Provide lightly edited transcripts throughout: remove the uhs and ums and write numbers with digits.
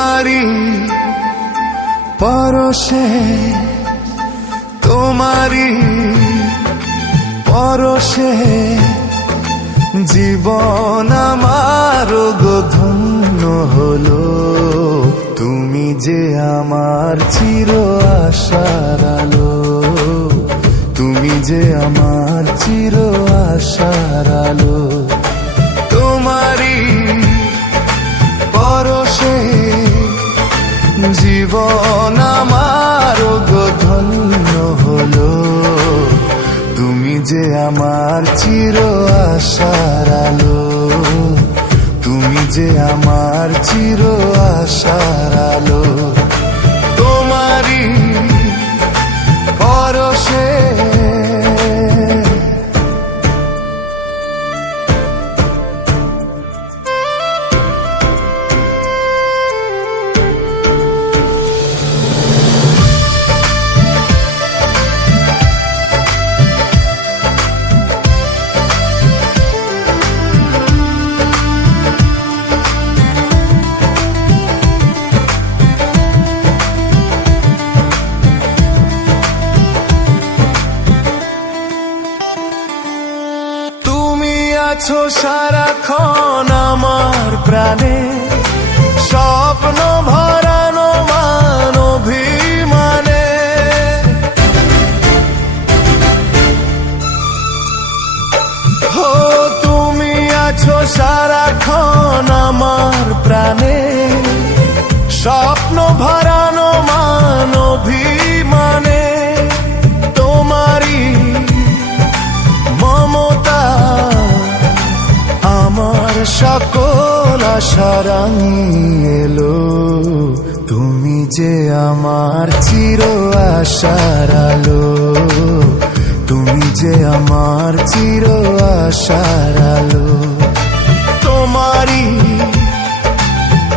তোমারি পরশে তোমারি পরশে জীবন আমার গো ধন্য হলো। তুমি যে আমার চির আশার আলো, তুমি যে আমার চির আশার আলো। তোমারি পরশে জীবন আমার গো ধন্য হলো। তুমি যে আমার চির আশার আলো, তুমি যে আমার চির আশার আলো। তোমারি পরশে আছো সারাক্ষণ আমার প্রাণে, স্বপ্ন ভরানো মান অভিমানে। হো তুমি আছো সারাক্ষণ আমার প্রাণে, স্বপ্ন ভরানো মান অভিমানে। তোমারি মমতা আমার সকল আশা রাঙিয়ে এলো। তুমি যে আমার চির আশার আলো, তুমি যে আমার চির আশার আলো। তোমারি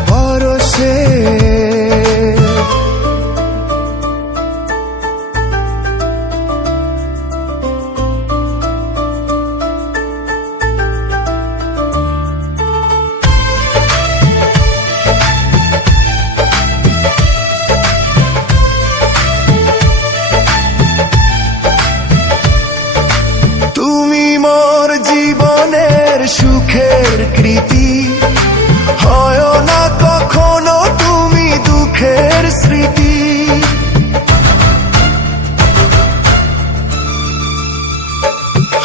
পরশে সুখের কৃতি, হয় না কখনো তুমি দুঃখের স্মৃতি।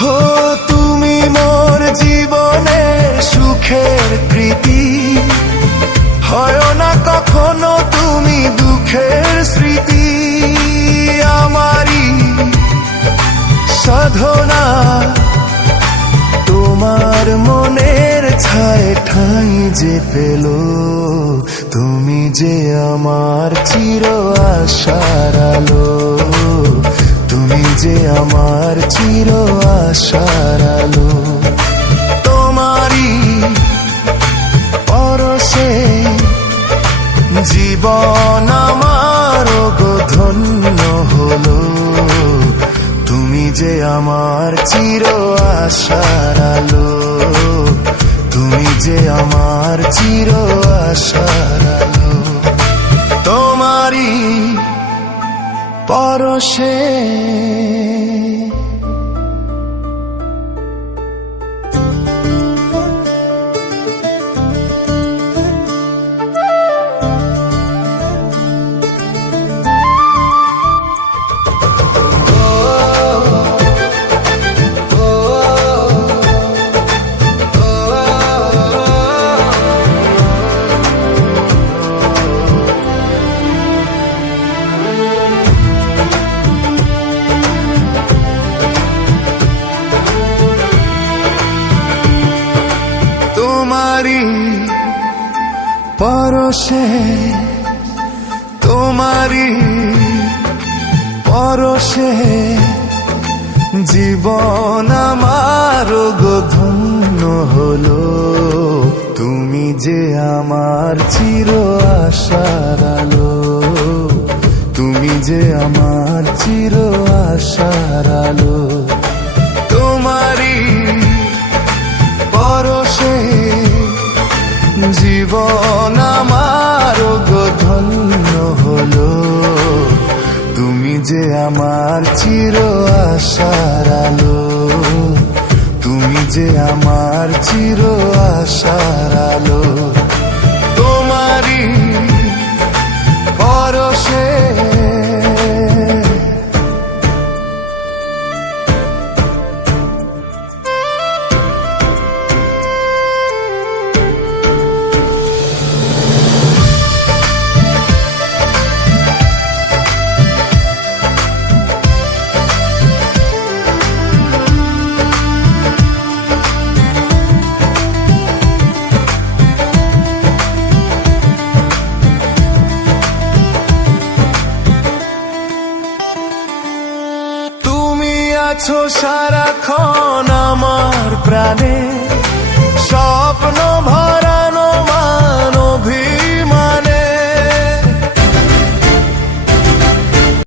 হো তুমি মোর জীবনের সুখের কৃতি, হয় না কখনো তুমি দুঃখের স্মৃতি। আমারি সাধনা তোমার মনের ছায় ঠাঁই যে পেল। তুমি যে আমার চির আশার আলো, তুমি যে আমার চির আশার আলো। তোমারি পরশে জীবন আমার গো ধন্য হলো। তুমি যে আমার চির আশার আলো, তুমি যে আমার চির আশার আলো। তোমারি পরশে তোমারি পরশে তোমারি পরশে জীবন আমার গো ধন্য হলো। তুমি যে আমার চির আশার আলো, তুমি যে আমার চির আশার আলো। তোমারি পরশে জীবন আমার যে আমার চির আশার আলো, তুমি যে আমার চির আশার আলো। তোমারই পরশে আছো সারাক্ষণ আমার প্রাণে,